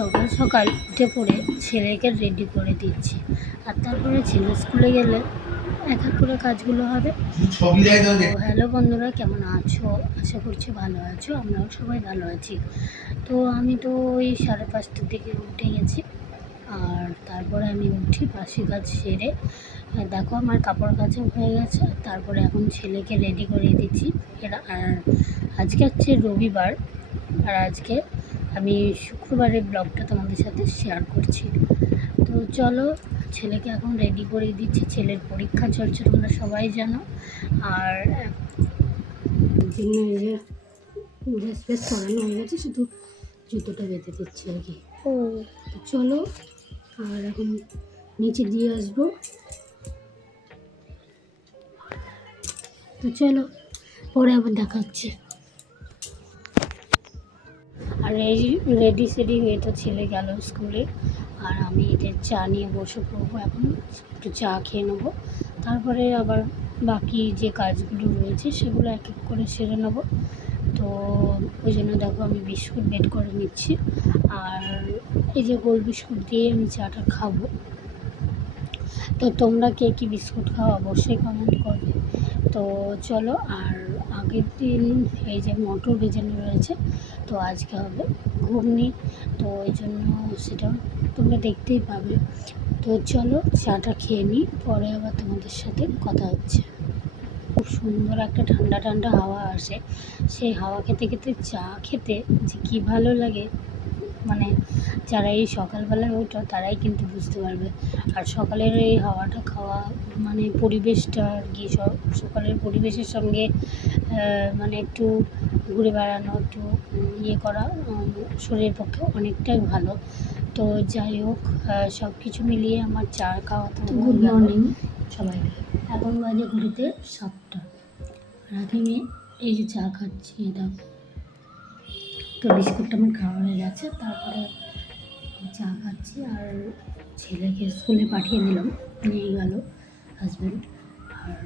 সকাল সকাল উঠে পড়ে ছেলেকে রেডি করে দিচ্ছি, আর তারপরে ছেলে স্কুলে গেলে এক এক করে কাজগুলো হবে। তো হ্যালো বন্ধুরা, কেমন আছো? আশা করছি ভালো আছো, আমরাও সবাই ভালো আছি। তো আমি তো ওই 5:30টার দিকে উঠে গেছি, আর তারপরে আমি উঠি বাসি কাজ সেরে দেখো আমার কাপড় কাচা হয়ে গেছে। তারপরে এখন ছেলেকে রেডি করে দিচ্ছি। আর আজকে হচ্ছে রবিবার, আর আজকে আমি শুক্রবারের ব্লগটা তোমাদের সাথে শেয়ার করছি। তো চলো, ছেলেকে এখন রেডি করে দিচ্ছি। ছেলের পরীক্ষা চলছে, তোমরা সবাই জানো। আর জন্য এই যে ড্রেস ফ্রেস পরানো হয়ে গেছে, শুধু জুতোটা বেঁধে দিচ্ছি আর কি। তো চলো, আর এখন নিচে দিয়ে আসবো। তো চলো, পরে আবার দেখা হচ্ছে। আর এই রেডি সেডি হয়ে তো ছেলে গেল স্কুলে, আর আমি এদের চা নিয়ে বসে পড়বো। এখন একটু চা খেয়ে নেবো, তারপরে আবার বাকি যে কাজগুলো রয়েছে সেগুলো এক এক করে সেরে নেবো। তো ওই জন্য দেখো আমি বিস্কুট বের করে নিচ্ছি, আর এই যে গোল বিস্কুট দিয়ে আমি চাটা খাবো। তো তোমরা কে কী বিস্কুট খাও অবশ্যই কমেন্ট করবে। তো চলো, আর আগের দিন এই যে মটর ভেজানো রয়েছে, তো আজকে হবে ঘুগনি, তো ওই জন্য সেটা তোমরা দেখতেই পাবে। তো চলো চাটা খেয়ে নিই, পরে আবার তোমাদের সাথে কথা হচ্ছে। খুব সুন্দর একটা ঠান্ডা ঠান্ডা হাওয়া আসে, সেই হাওয়া খেতে খেতে চা খেতে যে কী ভালো লাগে, মানে যারা এই সকালবেলায় ওঠো তারাই কিন্তু বুঝতে পারবে। আর সকালের এই হাওয়াটা খাওয়া মানে পরিবেশটা আর কি, সকালের পরিবেশের সঙ্গে মানে একটু ঘুরে বেড়ানো, একটু ইয়ে করা শরীরের পক্ষে অনেকটাই ভালো। তো যাই হোক, সব কিছু মিলিয়ে আমার চা খাওয়া তো গুড মর্নিং সবাইকে। এখন বাজে ঘুরিতে 7টা, আর আমি এই যে চা খাচ্ছি দেখো। তো বিস্কুটটা আমার খাওয়া হয়ে গেছে, তারপরে চা খাচ্ছি। আর ছেলেকে স্কুলে পাঠিয়ে দিলাম, নিয়ে গেল হাজব্যান্ড। আর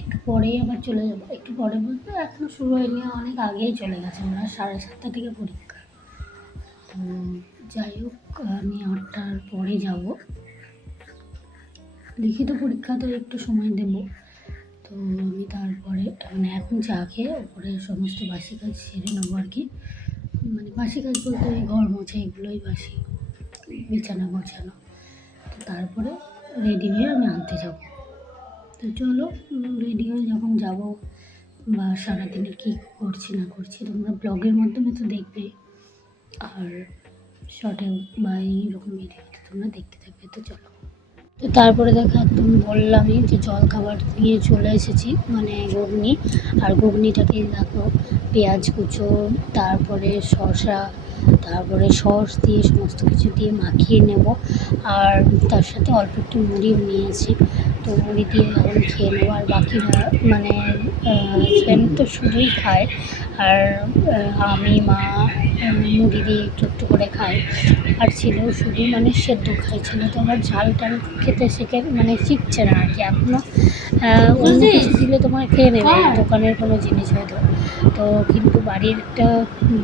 একটু পরেই আবার চলে যাবো। একটু পরে বলতে এখনও শুরু হয়নি, অনেক আগেই চলে গেছে, ওরা 7:30 থেকে পরীক্ষা। তো যাই হোক, আমি 8টার পরে যাব। লিখিত পরীক্ষা তো একটু সময় দেব। তো আমি তারপরে মানে এখন চা খেয়ে ওপরে সমস্ত বাসি কাজ সেরে নেবো আর কি। মানে বাসি কাজ বলতে ওই ঘর মোছা, এগুলোই বাসি, বিছানা গোছানো। তো তারপরে রেডি হয়ে আমি আনতে যাব। তো চলো, রেডি হয়ে যখন যাব বা সারাদিনে কী করছি না করছি তোমরা ব্লগের মাধ্যমে তো দেখবে, আর শর্টে বা এইরকম ভিডিওতে তোমরা দেখতে থাকবে। তো চলো, তো তারপরে দেখো একদম বললামই যে জল খাবার নিয়ে চলে এসেছি, মানে ঘুগনি। আর ঘুগনিটাকে দেখো পেঁয়াজ কুচো, তারপরে শসা, তারপরে সস দিয়ে সমস্ত কিছু দিয়ে মাখিয়ে নেব। আর তার সাথে অল্প একটু মুড়িও নিয়েছি, তো মুড়ি দিয়ে এখন খেয়ে নেবো। আর বাকিরা মানে হাজব্যান্ড তো শুধুই খায়, আর আমি মা মুড়ি দিয়ে একটু একটু করে খাই। আর ছেলেও শুধু মানে সেদ্ধ খায়। ছেলে তো আবার ঝাল টাল খেতে মানে শিখছে না আর কি এখনও। অন্য কিছু দিলে তোমার খেয়ে নেবে, দোকানের কোনো জিনিস হয়তো। তো কিন্তু বাড়িরটা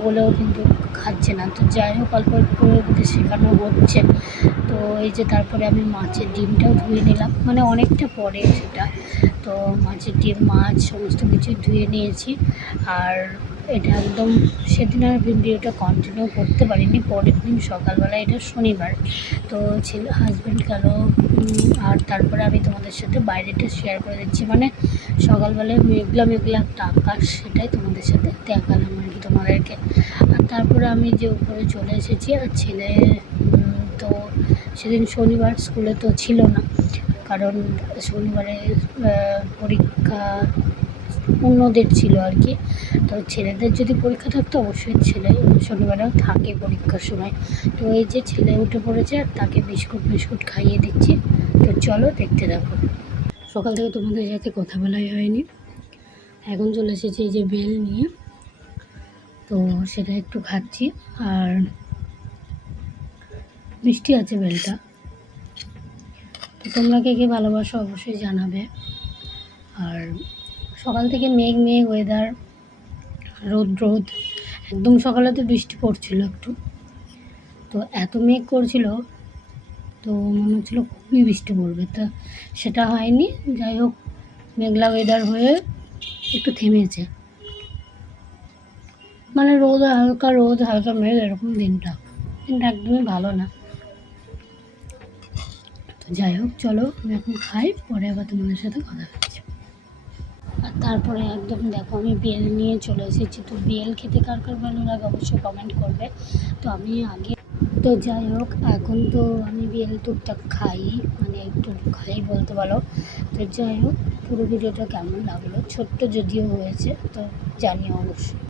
বলেও কিন্তু খাচ্ছে না। তো যাই হোক, অল্প অল্প করে ওদের শেখানো হচ্ছে। তো এই যে তারপরে আমি মাছের ডিমটাও ধুয়ে নিলাম, মানে অনেকটা পরে সেটা। তো মাছের ডিম, মাছ সমস্ত কিছু ধুয়ে নিয়েছি। আর এটা একদম সেদিন আর ভিডিওটা কন্টিনিউ করতে পারিনি, পরের দিন সকালবেলা, এটা শনিবার। তো ছেলে হাজব্যান্ড গেল, আর তারপরে আমি তোমাদের সাথে বাইরেটা শেয়ার করে দিচ্ছি, মানে সকালবেলায় মেঘলা মেঘলা একটা আকাশ, সেটাই তোমাদের সাথে দেখালাম আর কি তোমাদেরকে। আর তারপরে আমি যে উপরে চলে এসেছি, আর ছেলে তো সেদিন শনিবার স্কুলে তো ছিল না, কারণ শনিবারে পরীক্ষা অন্যদের ছিল আর কি। তো ছেলেদের যদি পরীক্ষা থাকতো অবশ্যই ছেলে শনিবারেও থাকে পরীক্ষার সময়। তো এই যে ছেলে উঠে পড়েছে, আর তাকে বিস্কুট খাইয়ে দিচ্ছি। তো চলো দেখতে থাকো। সকাল থেকে তোমাদের সাথে কথা বলাই হয়নি, এখন চলে এসেছি এই যে বেল নিয়ে, তো সেটা একটু খাচ্ছি। আর মিষ্টি আছে বেলটা। তো তোমরা কে কে ভালোবাসো অবশ্যই জানাবে। আর সকাল থেকে মেঘ ওয়েদার, রোদ, একদম সকালে তো বৃষ্টি পড়ছিল একটু। তো এত মেঘ করছিল, তো মনে হচ্ছিলো খুবই বৃষ্টি পড়বে, তা সেটা হয়নি। যাই হোক, মেঘলা ওয়েদার হয়ে একটু থেমেছে, মানে রোদ হালকা মেঘ এরকম দিনটা একদমই ভালো না। তো যাই হোক, চলো আমি এখন খাই, পরে আবার তোমাদের সাথে কথা হচ্ছে। আর তারপরে একদম দেখো আমি বেল নিয়ে চলে এসেছি। তো বেল খেতে কার কার ভালো লাগে অবশ্যই কমেন্ট করবে। তো আমি আগে, তো যাই হোক, এখন তো আমি বেল টুকটাক খাই, মানে একটু খাই বলতে পারো। তো যাই হোক, পুরো ভিডিওটা কেমন লাগলো, ছোট্ট যদিও হয়েছে, তো জানিও অবশ্যই।